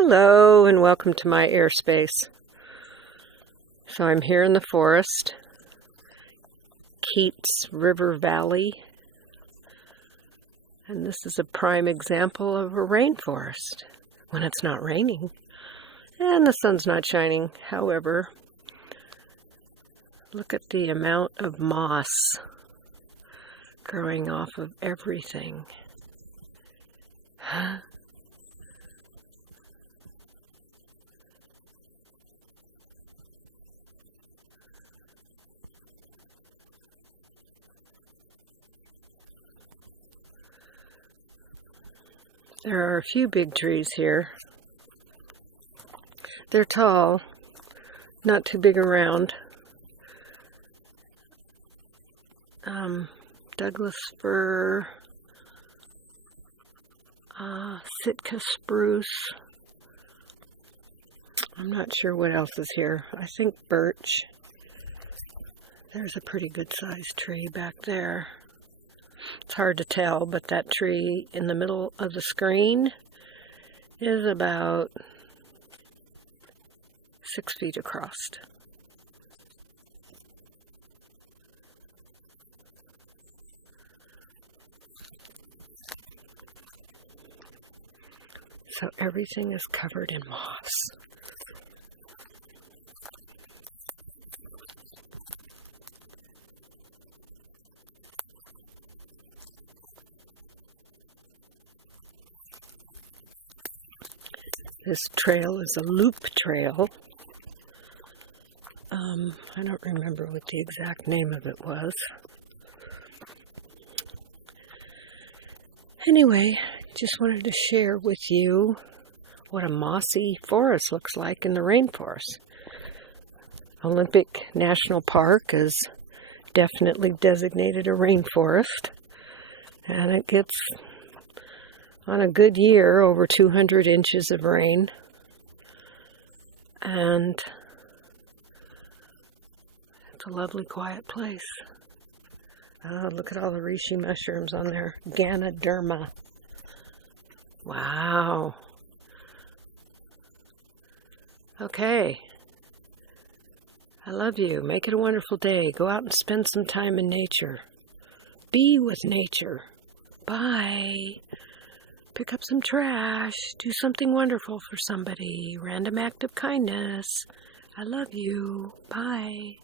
Hello and welcome to my airspace. So I'm here in the forest, Queets River Valley, and this is a prime example of a rainforest when it's not raining and the sun's not shining. However, look at the amount of moss growing off of everything. There are a few big trees here. They're tall, not too big around. Douglas Fir, Sitka spruce. I'm not sure what else is here. I think birch. There's a pretty good sized tree back there. It's hard to tell, but that tree in the middle of the screen is about 6 feet across. So everything is covered in moss. This trail is a loop trail. I don't remember what the exact name of it was. Anyway, just wanted to share with you what a mossy forest looks like in the rainforest. Olympic National Park is definitely designated a rainforest, and it gets, on a good year, over 200 inches of rain. And it's a lovely, quiet place. Oh, look at all the reishi mushrooms on there. Ganoderma. Wow. Okay. I love you. Make it a wonderful day. Go out and spend some time in nature. Be with nature. Bye. Pick up some trash. Do something wonderful for somebody. Random act of kindness. I love you. Bye.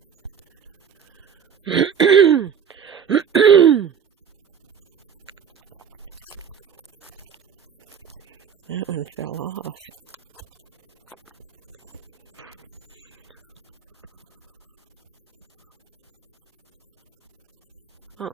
That one fell off. Oh.